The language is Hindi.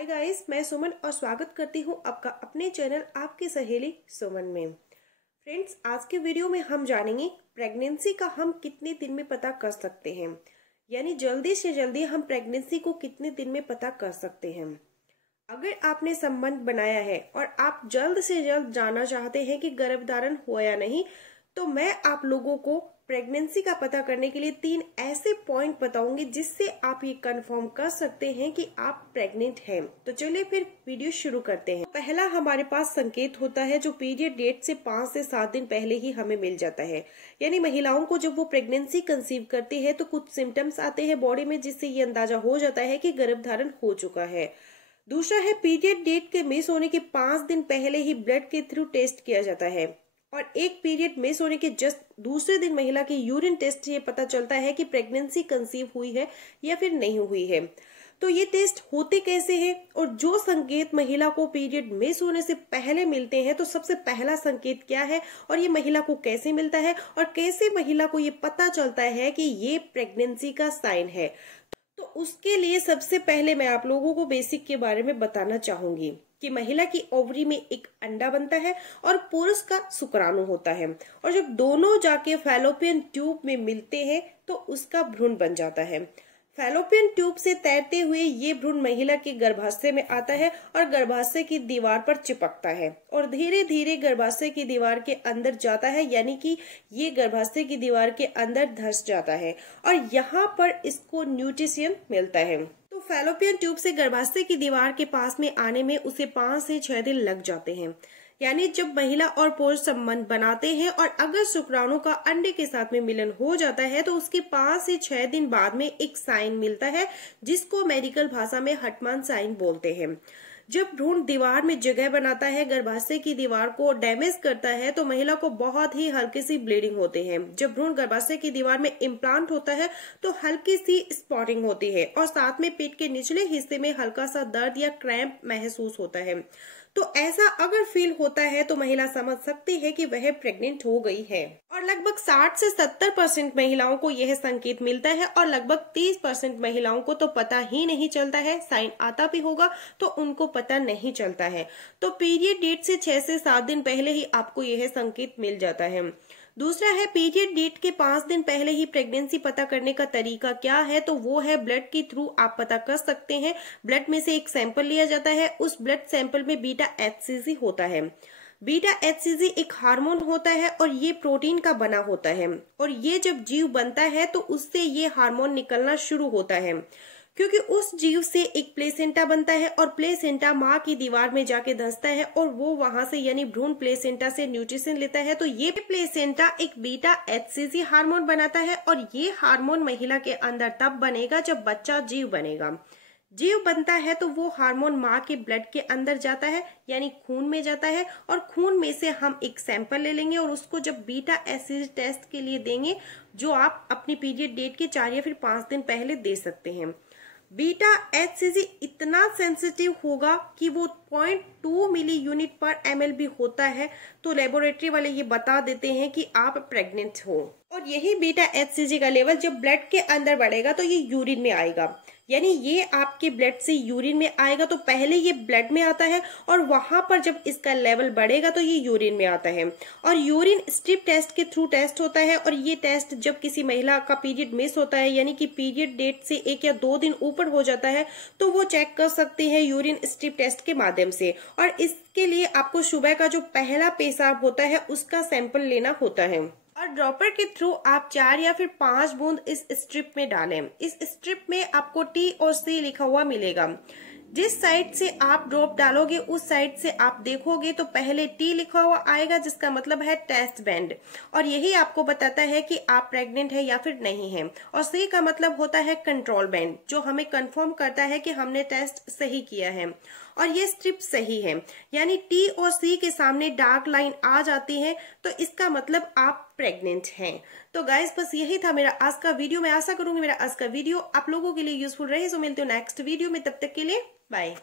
हाय गाइस, मैं सुमन और स्वागत करती हूँ आपका अपने चैनल आपकी सहेली सुमन में। फ्रेंड्स, आज के वीडियो में हम जानेंगे प्रेगनेंसी का हम कितने दिन में पता कर सकते हैं, यानी जल्दी से जल्दी हम प्रेगनेंसी को कितने दिन में पता कर सकते हैं। अगर आपने संबंध बनाया है और आप जल्द से जल्द जानना चाहते हैं कि गर्भधारण हुआ या नहीं, तो मैं आप लोगों को प्रेगनेंसी का पता करने के लिए 3 ऐसे पॉइंट बताऊंगी जिससे आप ये कंफर्म कर सकते हैं कि आप प्रेग्नेंट हैं। तो चलिए फिर वीडियो शुरू करते हैं। पहला हमारे पास संकेत होता है जो पीरियड डेट से 5 से 7 दिन पहले ही हमें मिल जाता है। यानी महिलाओं को जब वो प्रेगनेंसी कंसीव करती है तो कुछ सिम्टम्स आते हैं बॉडी में, जिससे ये अंदाजा हो जाता है कि गर्भधारण हो चुका है। दूसरा है पीरियड डेट के मिस होने के 5 दिन पहले ही ब्लड के थ्रू टेस्ट किया जाता है, और एक पीरियड मिस होने के जस्ट दूसरे दिन महिला की यूरिन टेस्ट से ये पता चलता है कि प्रेगनेंसी कंसीव हुई है या फिर नहीं हुई है। तो ये टेस्ट होते कैसे हैं और जो संकेत महिला को पीरियड मिस होने से पहले मिलते हैं, तो सबसे पहला संकेत क्या है और ये महिला को कैसे मिलता है और कैसे महिला को ये पता चलता है कि ये प्रेगनेंसी का साइन है। तो उसके लिए सबसे पहले मैं आप लोगों को बेसिक के बारे में बताना चाहूंगी कि महिला की ओवरी में एक अंडा बनता है और पुरुष का शुक्राणु होता है, और जब दोनों जाके फैलोपियन ट्यूब में मिलते हैं तो उसका भ्रूण बन जाता है। फैलोपियन ट्यूब से तैरते हुए ये भ्रूण महिला के गर्भाशय में आता है और गर्भाशय की दीवार पर चिपकता है और धीरे धीरे गर्भाशय की दीवार के अंदर जाता है, यानी कि ये गर्भाशय की दीवार के अंदर धंस जाता है और यहाँ पर इसको न्यूट्रिशन मिलता है। तो फैलोपियन ट्यूब से गर्भाशय की दीवार के पास में आने में उसे 5 से 6 दिन लग जाते हैं। यानी जब महिला और पुरुष संबंध बनाते हैं और अगर शुक्राणु का अंडे के साथ में मिलन हो जाता है तो उसके 5 से 6 दिन बाद में एक साइन मिलता है, जिसको मेडिकल भाषा में हटमान साइन बोलते हैं। जब भ्रूण दीवार में जगह बनाता है, गर्भाशय की दीवार को डैमेज करता है, तो महिला को बहुत ही हल्की सी ब्लीडिंग होती है। जब भ्रूण गर्भाशय की दीवार में इम्प्लांट होता है तो हल्की सी स्पॉटिंग होती है और साथ में पेट के निचले हिस्से में हल्का सा दर्द या क्रैम्प महसूस होता है। तो ऐसा अगर फील होता है तो महिला समझ सकती है कि वह प्रेग्नेंट हो गई है। और लगभग 60 से 70% महिलाओं को यह संकेत मिलता है और लगभग 30% महिलाओं को तो पता ही नहीं चलता है। साइन आता भी होगा तो उनको पता नहीं चलता है। तो पीरियड डेट से 6 से 7 दिन पहले ही आपको यह संकेत मिल जाता है। दूसरा है पीरियड डेट के 5 दिन पहले ही प्रेगनेंसी पता करने का तरीका क्या है, तो वो है ब्लड के थ्रू आप पता कर सकते हैं। ब्लड में से एक सैंपल लिया जाता है, उस ब्लड सैंपल में बीटा HCG होता है। बीटा HCG एक हार्मोन होता है और ये प्रोटीन का बना होता है, और ये जब जीव बनता है तो उससे ये हार्मोन निकलना शुरू होता है, क्योंकि उस जीव से एक प्लेसेंटा बनता है और प्लेसेंटा माँ की दीवार में जाके धंसता है और वो वहां से यानी भ्रूण प्लेसेंटा से न्यूट्रिशन लेता है। तो ये प्लेसेंटा एक बीटा HCG हार्मोन बनाता है और ये हार्मोन महिला के अंदर तब बनेगा जब बच्चा जीव बनेगा। जीव बनता है तो वो हार्मोन माँ के ब्लड के अंदर जाता है, यानी खून में जाता है, और खून में से हम एक सैंपल ले लेंगे और उसको जब बीटा HCG टेस्ट के लिए देंगे, जो आप अपनी पीरियड डेट के 4 या फिर 5 दिन पहले दे सकते हैं। बीटा HCG इतना सेंसिटिव होगा कि वो 0.2 मिली यूनिट पर ml भी होता है, तो लेबोरेटरी वाले ये बता देते हैं कि आप प्रेग्नेंट हो। और यही बीटा HCG का लेवल जब ब्लड के अंदर बढ़ेगा तो ये यूरिन में आएगा, यानी ये आपके ब्लड से यूरिन में आएगा। तो पहले ये ब्लड में आता है और वहां पर जब इसका लेवल बढ़ेगा तो ये यूरिन में आता है, और यूरिन स्ट्रिप टेस्ट के थ्रू टेस्ट होता है। और ये टेस्ट जब किसी महिला का पीरियड मिस होता है, यानी कि पीरियड डेट से 1 या 2 दिन ऊपर हो जाता है, तो वो चेक कर सकते हैं यूरिन स्ट्रिप टेस्ट के माध्यम से। और इसके लिए आपको सुबह का जो पहला पेशाब होता है उसका सैंपल लेना होता है, और ड्रॉपर के थ्रू आप 4 या फिर 5 बूंद इस स्ट्रिप में डालें। इस स्ट्रिप में आपको T और C लिखा हुआ मिलेगा। जिस साइड से आप ड्रॉप डालोगे उस साइड से आप देखोगे तो पहले T लिखा हुआ आएगा, जिसका मतलब है टेस्ट बैंड, और यही आपको बताता है कि आप प्रेग्नेंट है या फिर नहीं है। और C का मतलब होता है कंट्रोल बैंड, जो हमें कंफर्म करता है कि हमने टेस्ट सही किया है और ये स्ट्रिप सही है। यानी T और C के सामने डार्क लाइन आ जाती है तो इसका मतलब आप प्रेग्नेंट हैं। तो गाइस, बस यही था मेरा आज का वीडियो। मैं आशा करूंगी मेरा आज का वीडियो आप लोगों के लिए यूजफुल रहे। सो मिलते हो नेक्स्ट वीडियो में, तब तक के लिए बाय।